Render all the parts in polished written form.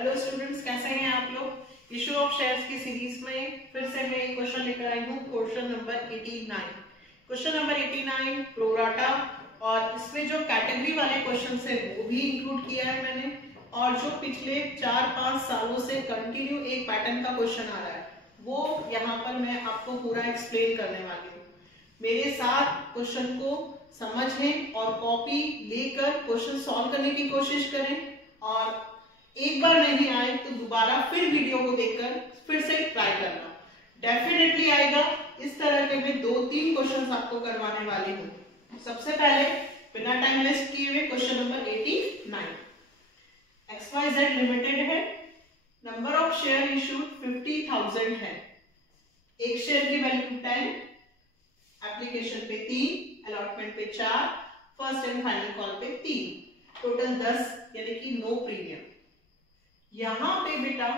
Hello students, कैसे हैं आप लोग। इशू ऑफ शेयर्स की सीरीज में फिर से मैं एक क्वेश्चन लेकर आई हूँ, question number 89। Question number 89 pro rata, और इसमें जो कैटेगरी वाले क्वेश्चन है वो भी इंक्लूड किया है मैंने, और जो पिछले 4-5 सालों से कंटिन्यू एक पैटर्न का क्वेश्चन आ रहा है वो यहाँ पर मैं आपको पूरा एक्सप्लेन करने वाली हूँ। मेरे साथ क्वेश्चन को समझें और कॉपी लेकर क्वेश्चन सॉल्व करने की कोशिश करें, और एक बार नहीं आए तो दोबारा फिर वीडियो को देखकर फिर से ट्राई करना, डेफिनेटली आएगा। इस तरह के मैं 2-3 क्वेश्चन आपको करवाने वाली हूँ। सबसे पहले बिना टाइम वेस्ट किए हुए क्वेश्चन नंबर 89। XYZ लिमिटेड है, नंबर ऑफ शेयर इशूड 50,000 है, एक शेयर की वैल्यू 10, एप्लीकेशन पे 3, अलॉटमेंट पे 4, फर्स्ट एंड फाइनल कॉल पे 3, टोटल 10 यानी कि नो प्रीमियम। यहां पे बेटा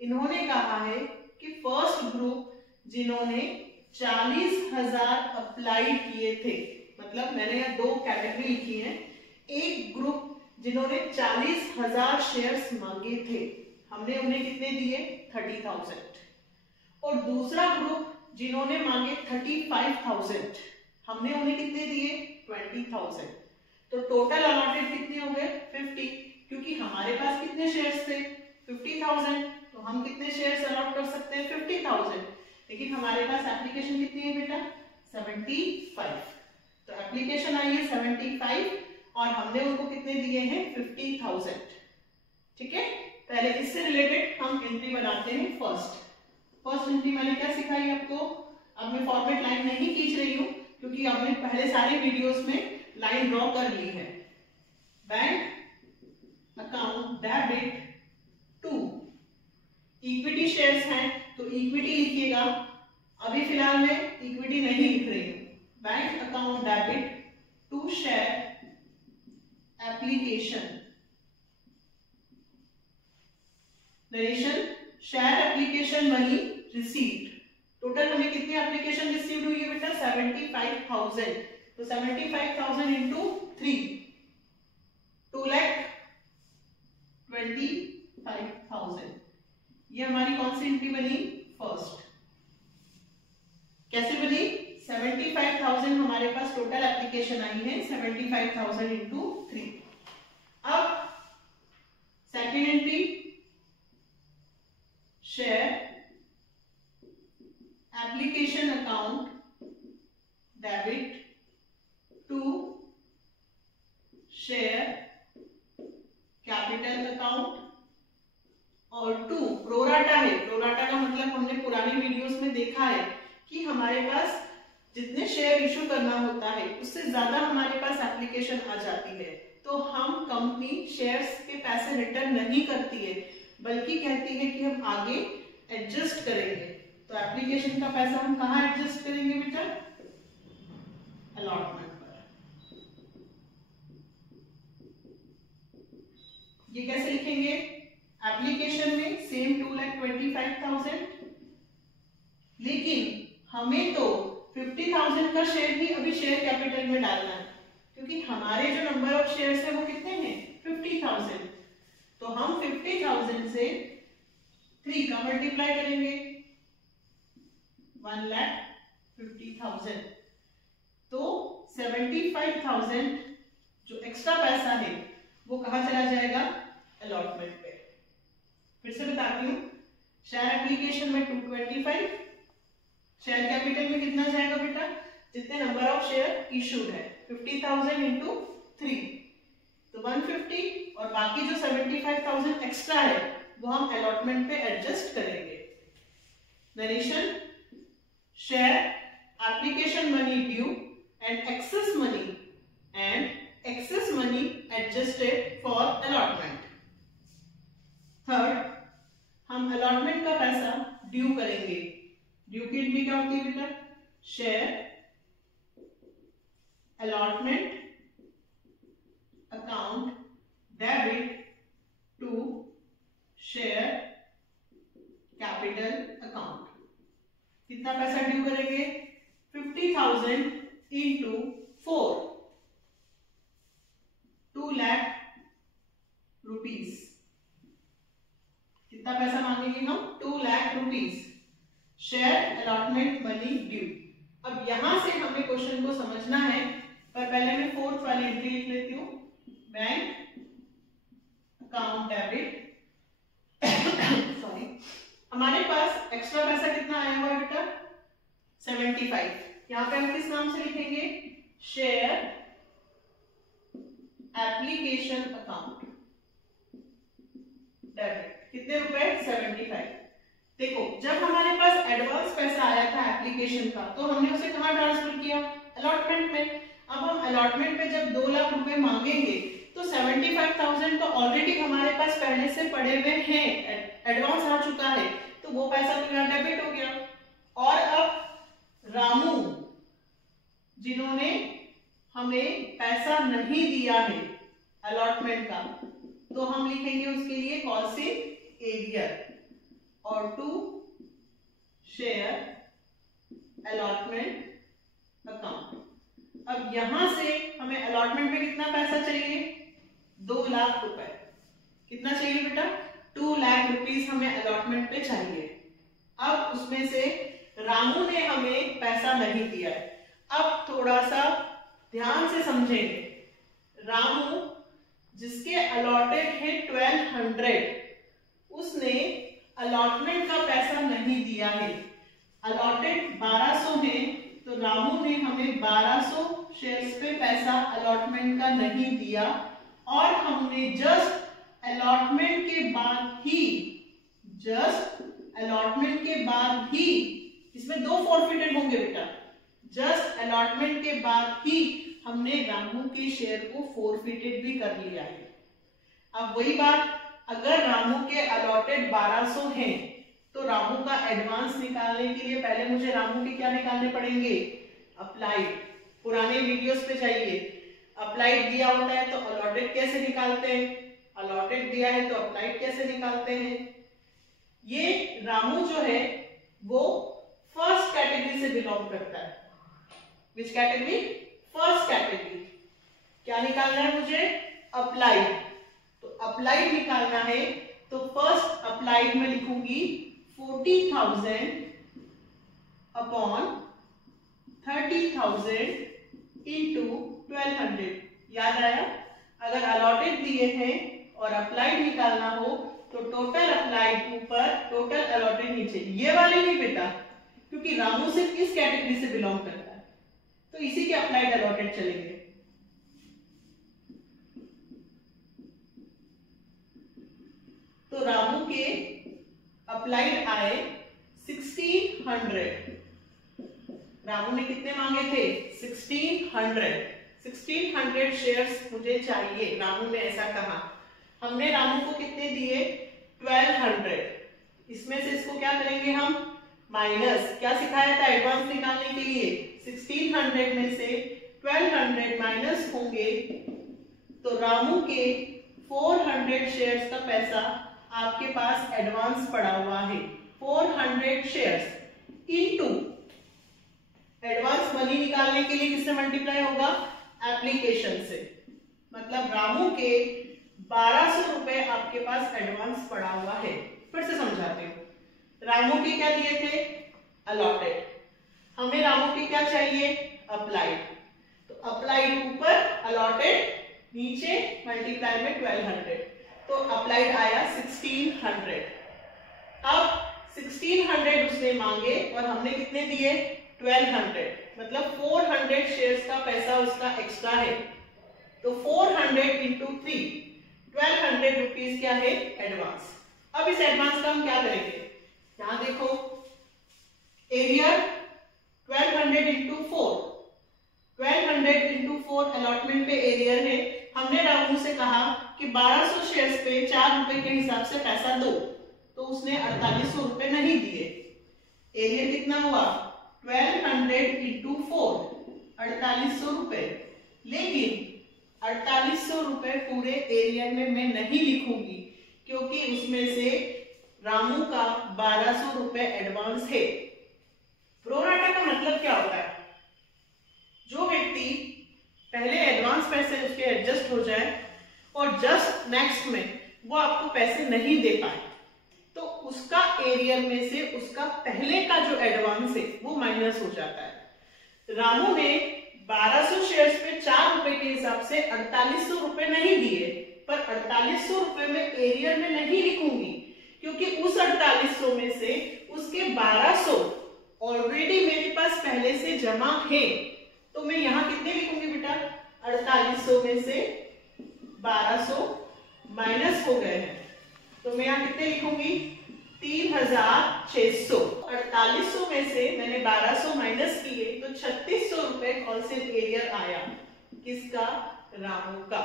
इन्होंने कहा है कि फर्स्ट ग्रुप जिन्होंने 40,000 अप्लाई किए थे, मतलब मैंने यहाँ 2 कैटेगरी लिखी है। एक ग्रुप जिन्होंने 40,000 शेयर्स मांगे थे, हमने उन्हें कितने दिए 30,000, और दूसरा ग्रुप जिन्होंने मांगे 35,000, हमने उन्हें कितने दिए 20,000। तो टोटल अलॉटेड कितने हो गए 50, क्योंकि हमारे पास कितने शेयर्स थे 50,000, तो हम कितने शेयर्स अलॉट कर सकते हैं 50,000, लेकिन हमारे पास एप्लीकेशन कितनी है बेटा 75, तो एप्लीकेशन आई है 75 और हमने उनको कितने दिए हैं 50,000। ठीक है, पहले इससे रिलेटेड हम एंट्री बनाते हैं। फर्स्ट एंट्री मैंने क्या सिखाई आपको, अब मैं फॉर्मेट लाइन नहीं खींच रही हूँ क्योंकि आपने पहले सारे वीडियोस में लाइन ड्रॉ कर ली है। Bank account debit to equity shares हैं तो इक्विटी लिखिएगा, अभी फिलहाल मैं इक्विटी नहीं लिख रही हूं। Bank account debit to share application, narration share application money received. Total हमें कितनी एप्लीकेशन रिसीव्ड हुई है बेटा 75,000, तो 75,000 इंटू 3 2,25,000, ये हमारी कौन सी एंट्री बनी फर्स्ट। कैसे बनी 75,000 हमारे पास टोटल एप्लीकेशन आई है 75,000 इंटू 3। अब second entry share application account debit to share capital account, और 2 प्रोराटा है। प्रोराटा का मतलब हमने पुराने वीडियोस में देखा है कि हमारे पास जितने शेयर इशू करना होता है उससे ज्यादा हमारे पास एप्लीकेशन आ जाती है, तो हम कंपनी शेयर्स के पैसे रिटर्न नहीं करती है बल्कि कहती है कि हम आगे एडजस्ट करेंगे। तो एप्लीकेशन का पैसा हम कहाँ एडजस्ट करेंगे बेटा अलॉटमेंट पर। ये कैसे लिखेंगे, एप्लीकेशन में सेम 2,25,000, लेकिन हमें तो 50,000 का शेयर ही अभी शेयर कैपिटल में डालना है, क्योंकि हमारे जो नंबर ऑफ शेयर्स है वो कितने हैं 50,000, तो हम 50,000 से 3 का मल्टीप्लाई करेंगे 1,50,000, तो 75,000 जो एक्स्ट्रा पैसा है वो कहां चला जाएगा अलॉटमेंट पे। फिर से बताती हूँ, शेयर एप्लीकेशन में 225, शेयर कैपिटल में कितना जाएगा बेटा जितने नंबर ऑफ शेयर इशूड है 50,000 इंटू 3, तो 150, और बाकी जो 75,000 एक्स्ट्रा है वो हम अलॉटमेंट पे एडजस्ट करेंगे। Narration share application money due and excess money adjusted for allotment. Third, हम अलॉटमेंट का पैसा ड्यू करेंगे। ड्यू की एंट्री क्या होती है बेटा share allotment account debit to share capital account. कितना पैसा ड्यू करेंगे 50,000 into 4, 2 lakh rupees. Allotment money due. अब यहां से हमें क्वेश्चन को समझना है, पर पहले मैं फोर्थ वाली एंट्री लिख लेती हूँ। बैंक अकाउंट डेबिट सॉरी, हमारे पास एक्स्ट्रा पैसा कितना आया हुआ है बेटा? 75। यहाँ पे हम किस नाम से लिखेंगे? Share application account debit. कितने रुपए? 75। देखो, जब हमारे पास एडवांस पैसा आया था एप्लीकेशन का, तो हमने उसे कहाँ ट्रांसफर किया? अलॉटमेंट में। अब हम अलॉटमेंट पे जब 2 लाख रुपए मांगेंगे तो 75,000 तो ऑलरेडी हमारे पास पहले से पड़े हुए हैं, एडवांस आ चुका है, तो वो पैसा तो यहाँ डेबिट हो गया। और अब रामू जिन्होंने हमें पैसा नहीं दिया है अलॉटमेंट का, तो हम लिखेंगे उसके लिए कॉस्ट इन एरियर और टू शेयर अलॉटमेंट अकाउंट। अब यहां से हमें अलॉटमेंट में कितना पैसा चाहिए? 2 लाख रुपए। कितना चाहिए बेटा? 2 लाख रुपीस हमें अलॉटमेंट पे चाहिए। अब उसमें से रामू ने हमें पैसा नहीं दिया है। अब थोड़ा सा ध्यान से समझेंगे। रामू जिसके अलॉटेड है 1200, उसने अलॉटमेंट का पैसा नहीं दिया है। अलॉटेड 1200 है, तो रामू ने हमें 1200 शेयर्स पे पैसा अलॉटमेंट का नहीं दिया, और हमने जस्ट अलॉटमेंट के बाद ही इसमें 2 फॉरफिटेड होंगे बेटा। जस्ट अलॉटमेंट के बाद ही हमने रामू के शेयर को फॉरफिटेड भी कर लिया है। अब वही बात, अगर रामू के अलॉटेड 1200 हैं, तो रामू का एडवांस निकालने के लिए पहले मुझे रामू के क्या निकालने पड़ेंगे? अप्लाइड। पुराने वीडियोस पे जाइए, अप्लाइड दिया होता है तो अलॉटेड कैसे निकालते हैं, अलॉटेड दिया है तो अप्लाइड कैसे निकालते हैं। ये रामू जो है वो फर्स्ट कैटेगरी से बिलोंग करता है। Which category? First category. क्या निकालना है मुझे? अप्लाइड। तो अप्लाइड निकालना है, तो फर्स्ट अप्लाइड में लिखूंगी 40,000 अपॉन 30,000 इंटू 1200। याद आया? अगर अलॉटेड दिए हैं और अप्लाइड निकालना हो तो टोटल अप्लाइड ऊपर, टोटल अलॉटेड नीचे। ये वाले नहीं बेटा, क्योंकि रामू सिर्फ इस कैटेगरी से बिलोंग करता है, तो इसी के अप्लाइड अलॉटेड चलेंगे। तो रामू के अप्लाइड आए 1600। रामू ने कितने मांगे थे? 1600 शेयर्स मुझे चाहिए, रामू ने ऐसा कहा। हमने रामू को कितने दिए? 1200। इसमें से इसको क्या करेंगे हम? माइनस। क्या सिखाया था एडवांस निकालने के लिए? 1600 में से 1200 माइनस होंगे, तो रामू के 400 शेयर्स का पैसा आपके पास एडवांस पड़ा हुआ है। 400 शेयर्स इनटू एडवांस मनी निकालने के लिए किससे मल्टीप्लाई होगा? एप्लीकेशन से। मतलब रामू के 1200 रुपए आपके पास एडवांस पड़ा हुआ है। फिर से समझाते हूँ। रामू के क्या दिए थे? अलॉटेड। हमें रामू के क्या चाहिए? अप्लाइड। तो अप्लाइड ऊपर, अलॉटेड नीचे, मल्टीप्लाई में 1200, तो अप्लाइड आया 1600। अब 1600 उसने मांगे और हमने कितने दिए? 1200। मतलब 400 शेयर्स का पैसा उसका एक्स्ट्रा है, तो 400 इंटू 3, 1200 रुपीज क्या है? एडवांस। अब इस एडवांस का हम क्या करेंगे? यहां देखो, एरियर 1200 इंटू 4, 1200 इंटू 4 अलॉटमेंट पे एरियर है। हमने रामू से कहा कि 1200 शेयर्स पे 4 रुपए के हिसाब से पैसा दो, तो उसने 4800 रुपए नहीं दिए। एरियर कितना हुआ? 1200 इंटू 4, 4800 रुपए। लेकिन 4800 रुपए पूरे एरियर में मैं नहीं लिखूंगी, क्योंकि उसमें से रामू का 1200 रुपए एडवांस है। प्रोराटा का मतलब क्या होता है? जो व्यक्ति पहले एडवांस पैसे उसके एडजस्ट हो जाए और जस्ट नेक्स्ट में वो आपको पैसे नहीं दे पाए, तो उसका एरियर में से उसका पहले का जो एडवांस है वो माइनस हो जाता है। रामू ने 1200 शेयर्स पे 4 रुपए के हिसाब से 4800 रुपए नहीं दिए, पर 4800 रुपए में एरियर में नहीं लिखूंगी क्योंकि उस 4800 में से उसके 1200 ऑलरेडी मेरे पास पहले से जमा है। तो मैं यहाँ कितने लिखूंगी बेटा, 4800 में से 1200 माइनस हो गए हैं, तो मैं यहाँ कितने लिखूंगी 3600। 4800 में से मैंने 1200 माइनस किए तो 3600 रुपए होलसेल एरियर आया, किसका, रामू का।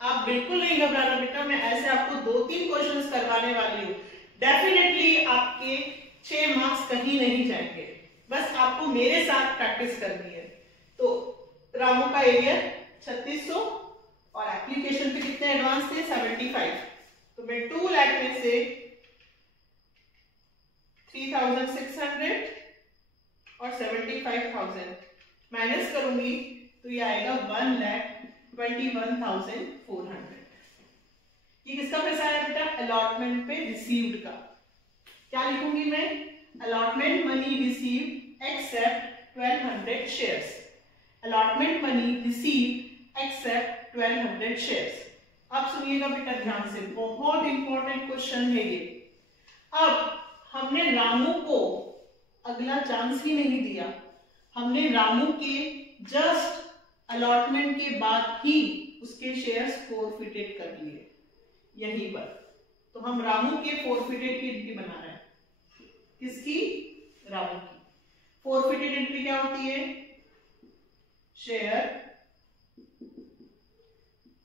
आप बिल्कुल नहीं घबराना बेटा, मैं ऐसे आपको 2-3 क्वेश्चंस करवाने वाली हूँ। डेफिनेटली आपके 6 मार्क्स कहीं नहीं जाएंगे, बस आपको मेरे साथ प्रैक्टिस करनी है। तो रामू का एरियर 3600 और एप्लीकेशन पे कितने एडवांस थे 75, तो मैं 2 लाख में से 3600 और 75,000 माइनस करूंगी तो ये आएगा 1,21,400। ये किसका पैसा है बेटा, अलॉटमेंट पे रिसीव्ड का। क्या लिखूंगी मैं, allotment money received accept 1200 shares. Allotment money received accept 1200 shares. अब सुनिएगा बेटा ध्यान से, बहुत इंपॉर्टेंट क्वेश्चन है ये। अब हमने रामू को अगला चांस ही नहीं दिया, हमने रामू के जस्ट अलॉटमेंट के बाद ही उसके शेयर्स फोरफिटेड कर लिए यहीं पर। तो हम रामू के फोरफिटेड की एंट्री बना रहे हैं, किसकी, रामू की। फोरफिटेड एंट्री क्या होती है, share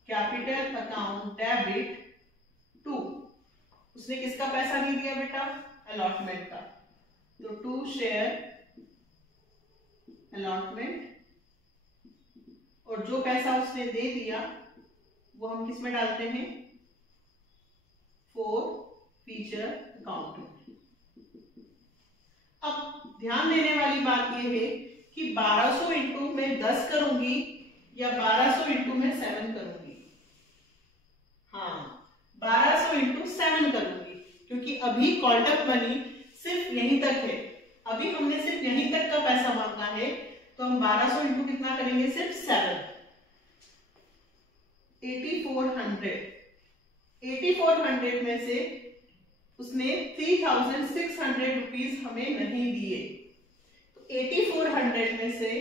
capital account debit to, उसने किसका पैसा नहीं दिया बेटा, अलॉटमेंट का, तो टू शेयर अलॉटमेंट, और जो पैसा उसने दे दिया वो हम किस में डालते हैं, फोरफीचर अकाउंट में। अब ध्यान देने वाली बात यह है कि 1200 इंटू में 10 करूंगी या 1200 इंटू में 7 करूंगी। हाँ, 1200 इंटू 7 करूंगी क्योंकि अभी कॉल्ड अप मनी सिर्फ यहीं तक है, अभी हमने सिर्फ यहीं तक का पैसा मांगा है, तो हम 1200 इंटू कितना करेंगे, सिर्फ 7, 8400। 8400 में से उसने 3600 रुपीज हमें नहीं दिए, तो 8400 में से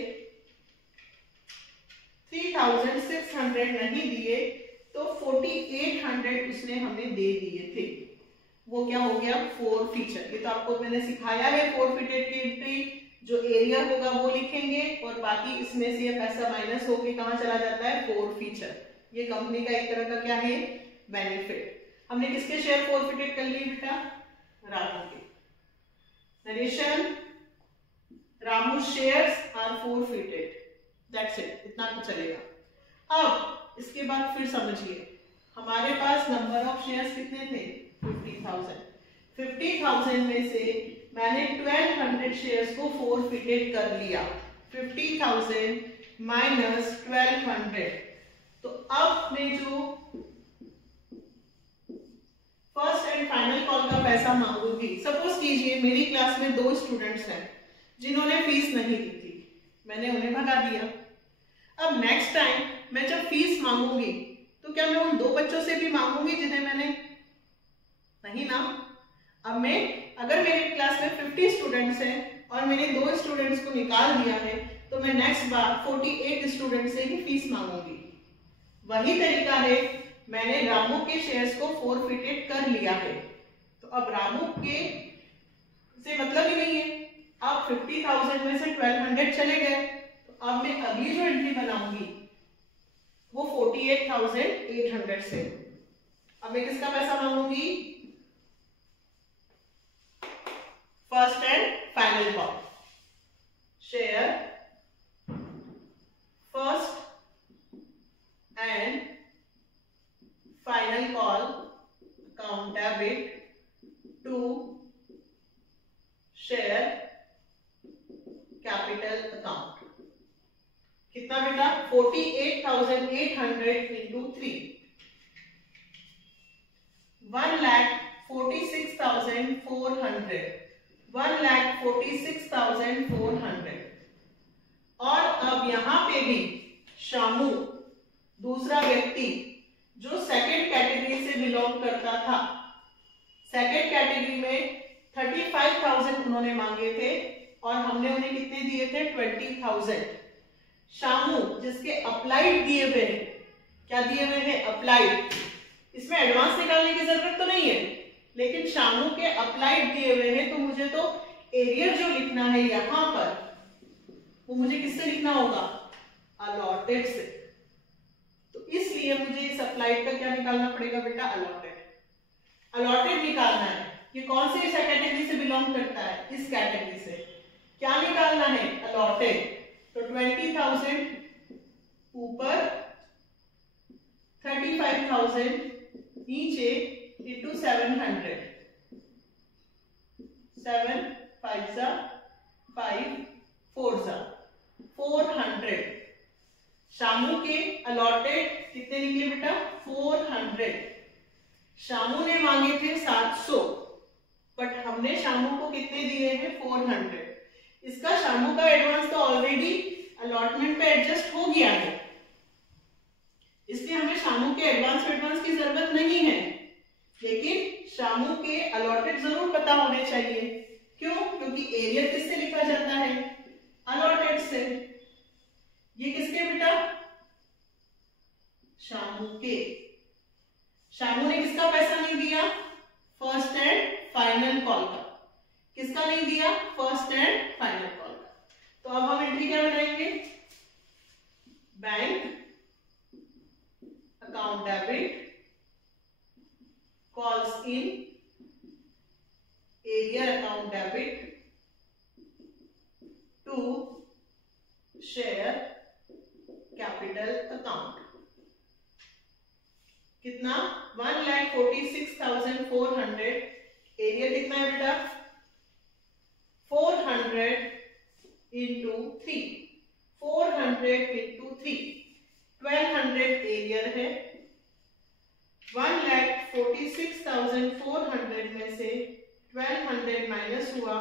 3600 नहीं दिए तो 4800 उसने हमें दे दिए थे। वो क्या हो गया, फोरफीचर। ये तो आपको मैंने सिखाया है, फोरफिटेड की एंट्री जो एरियर होगा वो लिखेंगे और बाकी इसमें से ये पैसा माइनस होके कहां चला जाता है, फोरफीचर। ये कंपनी का एक तरह का क्या है, बेनिफिट। हमने किसके शेयर फोरफिटेड कर लिए बेटा, रामू के। Narration, Ramu shares are forfeited, that's it, इतना तो चलेगा। अब इसके बाद फिर समझिए, हमारे पास नंबर ऑफ शेयर्स कितने थे, 50,000। 50,000 में से मैंने 1200 शेयर्स को फोरफिटेड कर लिया, 50,000 माइनस 1200। तो अब मैं जो फर्स्ट एंड फाइनल कॉल का पैसा मांगूंगी, सपोज कीजिए मेरी क्लास में 2 स्टूडेंट्स हैं जिन्होंने फीस नहीं दी थी, मैंने उन्हें भगा दिया। अब नेक्स्ट टाइम मैं जब फीस मांगूंगी तो क्या मैं उन 2 बच्चों से भी मांगूंगी जिन्हें मैंने, नहीं ना। अब मैं, अगर मेरी क्लास में 50 स्टूडेंट्स हैं और मैंने 2 स्टूडेंट्स को निकाल दिया है तो मैं नेक्स्ट बार 48 स्टूडेंट से ही फीस मांगूंगी। वही तरीका है, मैंने रामू के शेयर्स को फोरफिटेड कर लिया है, तो अब रामू के से मतलब ही नहीं है। अब 50,000 में से 1200 चले गए, तो अब मैं अगली जो एंट्री बनाऊंगी वो 48,800 से। अब मैं किसका पैसा मांगूंगी, first and final call, share first and final call account debit to share capital account. कितना बेटा, 48,800 इंटू 3, 1,46,400, 1,46,400। और अब यहां पे भी शामू दूसरा व्यक्ति जो सेकेंड कैटेगरी से बिलोंग करता था, सेकेंड कैटेगरी में 35,000 उन्होंने मांगे थे और हमने उन्हें कितने दिए थे? 20,000। शामू जिसके अप्लाइड दिए हुए हैं, क्या दिए हुए हैं? अप्लाइड। इसमें एडवांस निकालने की जरूरत तो नहीं है, लेकिन शामू के अप्लाइड दिए हुए हैं, तो मुझे तो एरियर जो लिखना है यहां पर, वो मुझे किससे लिखना होगा? अलॉटेड से। तो इसलिए मुझे इस अप्लाइड का क्या निकालना पड़ेगा बेटा? अलॉटेड। अलॉटेड निकालना है। ये कौन से कैटेगरी से बिलोंग करता है? इस कैटेगरी से। क्या निकालना है? अलॉटेड। तो 20,000 ऊपर, 35,000 नीचे, इंटू 700। 7 5 5 4 400। शामू के अलॉटेड कितने निकले बेटा? 400। शामू ने मांगे थे 700, बट हमने शामू को कितने दिए हैं? 400। इसका शामू का एडवांस तो ऑलरेडी अलॉटमेंट पे एडजस्ट हो गया है, इसलिए हमें शामू के एडवांस की जरूरत नहीं है, लेकिन शामू के अलॉटेड जरूर पता होने चाहिए। क्यों? क्योंकि एरियर किससे लिखा जाता है? अलॉटेड से। ये किसके बेटा? शामू के। शामू ने किसका पैसा नहीं दिया? फर्स्ट एंड फाइनल कॉल का। किसका नहीं दिया? फर्स्ट एंड फाइनल कॉल का। तो अब हम एंट्री क्या बनाएंगे? Bank account debit calls in arrear account debit to share capital account. कितना? 1,46,400। एरियर कितना है बेटा? 400 इंटू 3। 400 इंटू 3, 1200 एरियर है। 1,46,400 में से 1200 माइनस हुआ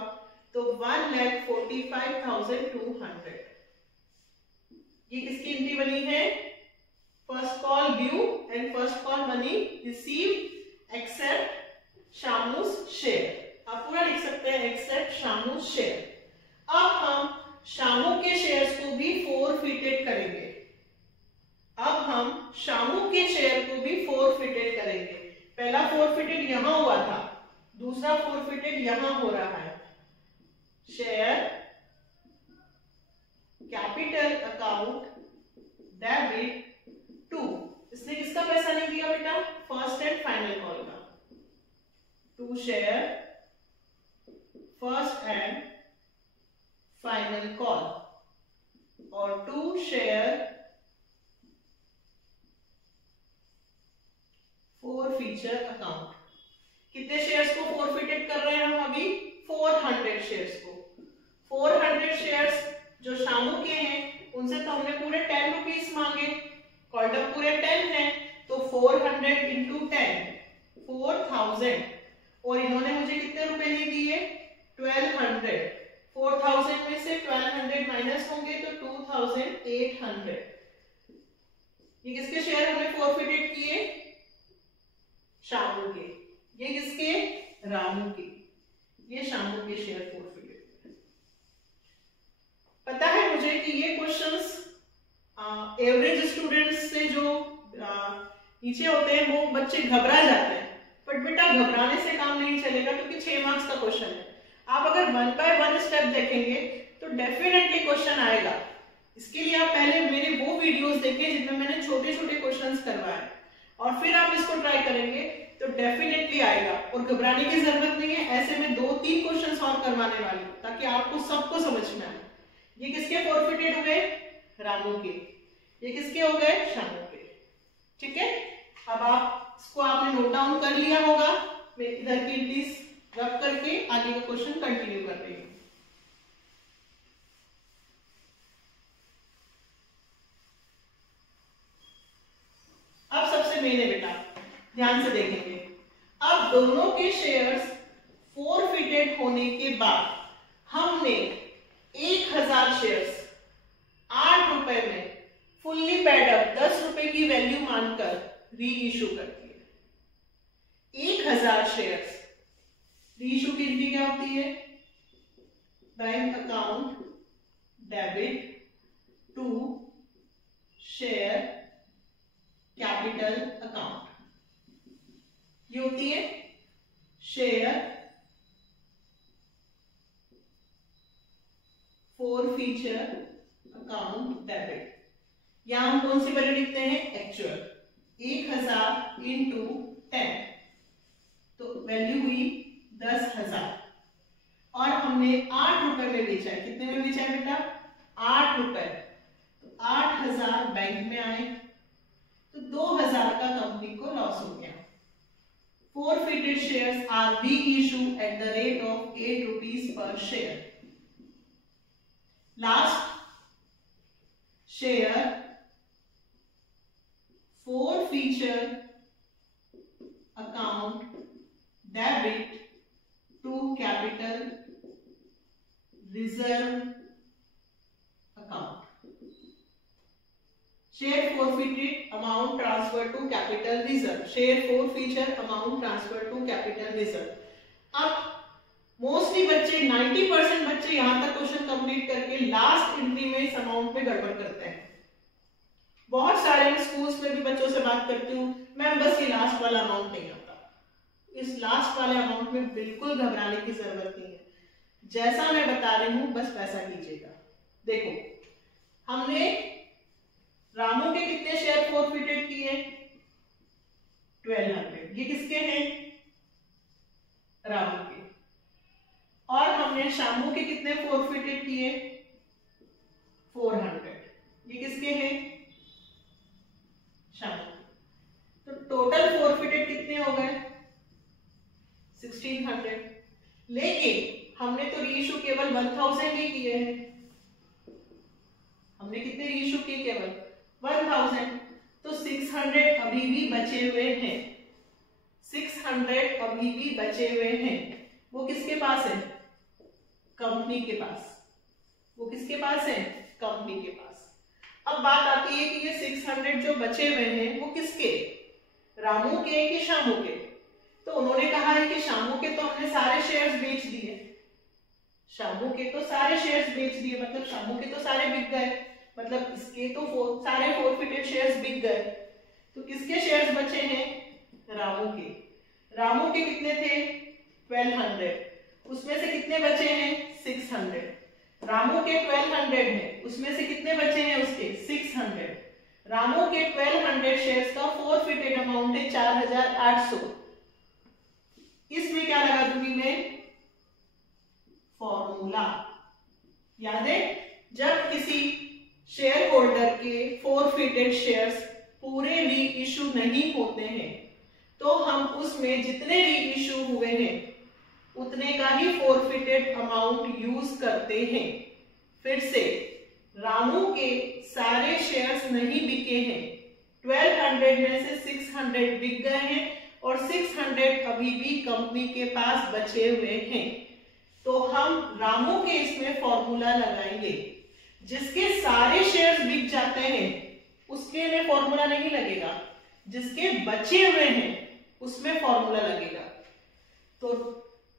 तो 1,45,200। ये किसकी एंट्री बनी है? First call due and first call money receive except शामूस शेयर। आप पूरा लिख सकते हैं, एक्सेप्ट शामूस शेयर। अब हम शामू के शेयर्स को भी फोरफिटेड करेंगे। अब हम शामू के शेयर को भी फोरफिटेड करेंगे। पहला फोरफिटेड यहां हुआ था, दूसरा फोरफिटेड यहां हो रहा है। Share capital account debit to, इसने किसका पैसा नहीं दिया बेटा? फर्स्ट एंड फाइनल कॉल का। To share first and final call और टू शेयर फोरफीचर अकाउंट। कितने शेयर्स को फोरफिटेड कर रहे हैं हम अभी? 400 शेयर्स को। 400 शेयर्स जो शामू के हैं, उनसे तो हमने पूरे 10 रुपीस मांगे, कॉल्डम पूरे 10 है, तो 400 इंटू 10 4000। और इन्होंने मुझे कितने रुपए नहीं दिए? 1200। 4000 में से 1200 माइनस होंगे तो 2800। ये किसके शेयर हमने फोरफिटेड किए? शामू के। ये किसके? रामू के। ये शामू के शेयर फोरफिटेड। पता है मुझे कि ये क्वेश्चंस एवरेज स्टूडेंट्स से जो नीचे होते हैं वो बच्चे घबरा जाते हैं, बट बेटा घबराने से काम नहीं चलेगा, क्योंकि 6 मार्क्स का क्वेश्चन है। आप अगर 1 बाय 1 स्टेप देखेंगे तो डेफिनेटली क्वेश्चन आएगा। इसके लिए आप पहले मेरे वो वीडियोस देखें जिनमें मैंने छोटे छोटे क्वेश्चंस करवाए, और फिर आप इसको ट्राई करेंगे तो डेफिनेटली आएगा। और घबराने की जरूरत नहीं है, ऐसे में 2-3 क्वेश्चंस और करवाने वाली हूं ताकि आपको सबको समझ में आए। ये किसके फोरफिटेड हुए? रामू के। ये किसके हो गए? शामू के। ठीक है, अब आप इसको आपने नोट डाउन कर लिया होगा। मैं इधर की प्लीज रब करके आगे का क्वेश्चन कंटिन्यू कर रही हूं। अब सबसे मेन है बेटा, ध्यान से देखेंगे। अब दोनों के शेयर्स फोरफिटेड होने के बाद हमने 1000 शेयर्स 8 रुपए में फुल्ली पेड अप 10 रुपए की वैल्यू मानकर री इशू कर दिए। 1000 शेयर्स री इशू की एंट्री क्या होती है? Bank account debit to share capital account, ये होती है शेयर फोरफीचर अकाउंट डेबिट। यहां हम कौन सी वैल्यू लिखते हैं? एक्चुअल। 1000 इंटू 10 तो वैल्यू हुई 10,000 और हमने 8 रुपए में बेचा है। कितने में बेचा है बेटा? 8 रुपए। तो 8,000 बैंक में आए तो 2,000 का कंपनी को लॉस हो गया। Forfeited shares are reissued at the rate of 8 rupees per share. Last, share forfeiture account debit to capital reserve account. Share forfeited amount transferred to capital reserve. Share forfeiture amount transferred to capital reserve. अब mostly बच्चे 90% बच्चे यहां तक question complete करके last entry में इस amount पे गड़बड़ करते हैं। बहुत सारे मैं स्कूल्स में भी बच्चों से बात करती हूँ, मैम बस ये लास्ट वाला अमाउंट नहीं आता। इस लास्ट वाले अमाउंट में बिल्कुल घबराने की जरूरत नहीं है। जैसा मैं बता रही हूं बस वैसा कीजिएगा। देखो हमने रामू के कितने शेयर फोरफिटेड किए? 1200। ये किसके हैं? रामू के। और हमने शामू के कितने फोरफिटेड किए? 400। ये किसके हैं? शामू। तो टोटल फोरफिटेड कितने हो गए? 1600। लेकिन हमने तो रीइशू केवल 1000 ही किए हैं। हमने कितने रीइशू किए? केवल 1000। तो 600 अभी भी बचे हुए हैं। 600 अभी भी बचे हुए हैं। वो किसके पास है? कंपनी के पास। वो किसके पास है? कंपनी के पास। अब बात आती है कि ये 600 जो बचे हुए हैं वो किसके? रामू के कि शामू के? तो उन्होंने कहा है कि शामू के तो हमने सारे शेयर्स बेच दिए। शामू के तो सारे शेयर्स बेच दिए, मतलब शामू के तो सारे बिक गए, मतलब इसके तो सारे फोरफिटेड शेयर्स बिक गए। तो किसके शेयर्स बचे हैं? रामू के। रामू के कितने थे? 1200। उसमें से कितने बचे हैं? 600। रामू के 1200 है, उसमें से कितने बचे हैं उसके? 600। रामू के 1200 शेयर्स का फोरफिटेड अमाउंट है 4800। इसमें क्या लगा दूंगी मैं? फॉर्मूला। याद है, जब किसी शेयर होल्डर के फोरफिटेड शेयर्स पूरे री इशू नहीं होते हैं तो हम उसमें जितने री इशू हुए हैं उतने का ही फोरफिटेड अमाउंट यूज करते हैं। फिर से, रामू के सारे शेयर्स नहीं बिके हैं। 1200 में से 600 बिक गए हैं और 600 अभी भी कंपनी के पास बचे हुए हैं। तो हम रामू के इसमें फॉर्मूला लगाएंगे। जिसके सारे शेयर्स बिक जाते हैं उसके में फॉर्मूला नहीं लगेगा, जिसके बचे हुए हैं उसमें फॉर्मूला लगेगा। तो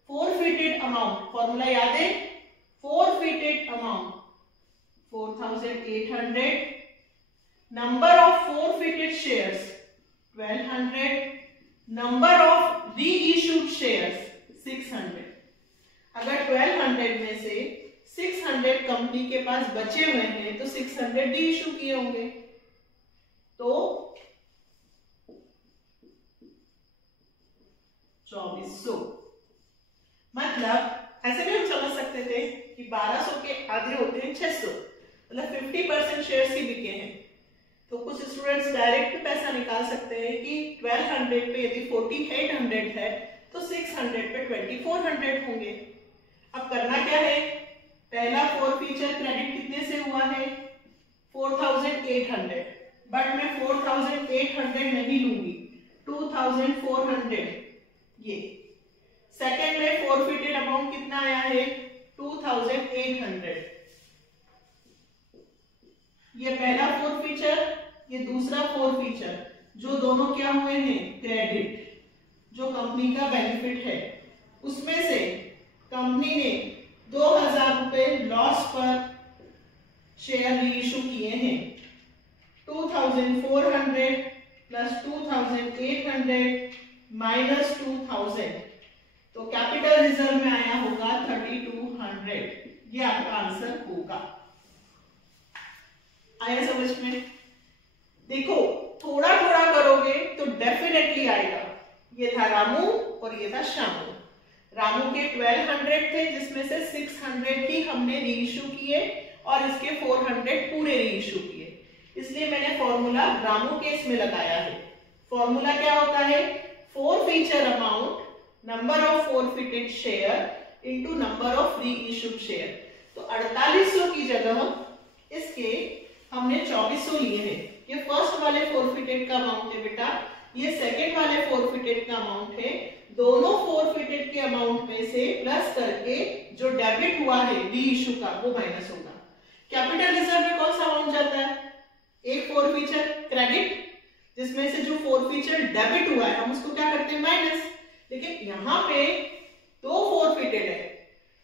फोरफिटेड अमाउंट, फॉर्मूला याद है? Forfeited amount 4800, number of forfeited shares 1200, number of री इश्यूड शेयर्स 600। अगर 1200 में से 600 कंपनी के पास बचे हुए हैं तो 600 री इशू किए होंगे। तो 2400। मतलब ऐसे भी हम समझ सकते थे कि 1200 के आधे होते हैं 600, मतलब 50% शेयर्स ही बिके हैं। तो कुछ स्टूडेंट्स डायरेक्ट पैसा निकाल सकते हैं कि 1200 पे यदि 4800 है तो 600 पे 2400 होंगे। अब करना क्या है? पहला फोरफिचर क्रेडिट कितने से हुआ है? 4800, बट मैं 4800 नहीं लूंगी, 2400 ये सेकंड में फोरफिटेड अमाउंट कितना आया है 2800। ये पहला फोरफीचर, ये दूसरा फोरफीचर, जो दोनों क्या हुए हैं क्रेडिट, जो कंपनी का बेनिफिट है, उसमें से कंपनी ने 2000 रुपए लॉस पर शेयर रीइश्यू किए हैं। 2400 प्लस 2800 माइनस 2000, तो कैपिटल रिजर्व में आया होगा 3200। ये आपका आंसर होगा। आया समझ में? देखो थोड़ा थोड़ा करोगे तो डेफिनेटली आएगा। ये था रामू और ये था श्यामू। रामू के 1200 थे जिसमें से 600 ही हमने रीइश्यू किए और इसके 400 पूरे रीइश्यू किए, इसलिए मैंने फॉर्मूला रामू के इसमें लगाया है। फॉर्मूला क्या होता है? Forfeiture amount number of forfeited share into number of reissued share. तो 4800 की जगह इसके हमने 2400 लिए हैं। ये फर्स्ट वाले फोरफिटेड का अमाउंट है बेटा, ये सेकेंड वाले फोरफिटेड का अमाउंट है। दोनों फोरफिटेड के अमाउंट में से प्लस करके जो डेबिट हुआ है रीइश्यू का वो माइनस होगा। कैपिटल रिजर्व में कौन सा अमाउंट जाता है? एक फोरफीचर क्रेडिट, जिसमें से जो फोरफीचर डेबिट हुआ है हम उसको क्या करते हैं माइनस। लेकिन यहाँ पे दो फोरफिटेड है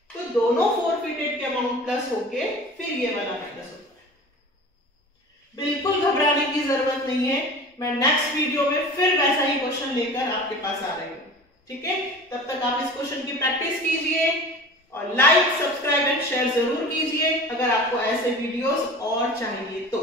तो दोनों फोरफिटेड के अमाउंट प्लस होके फिर ये वाला माइनस होता है। बिल्कुल घबराने की जरूरत नहीं है, मैं नेक्स्ट वीडियो में फिर वैसा ही क्वेश्चन लेकर आपके पास आ रही हूँ। ठीक है, तब तक आप इस क्वेश्चन की प्रैक्टिस कीजिए और लाइक, सब्सक्राइब एंड शेयर जरूर कीजिए अगर आपको ऐसे वीडियोस और चाहिए तो।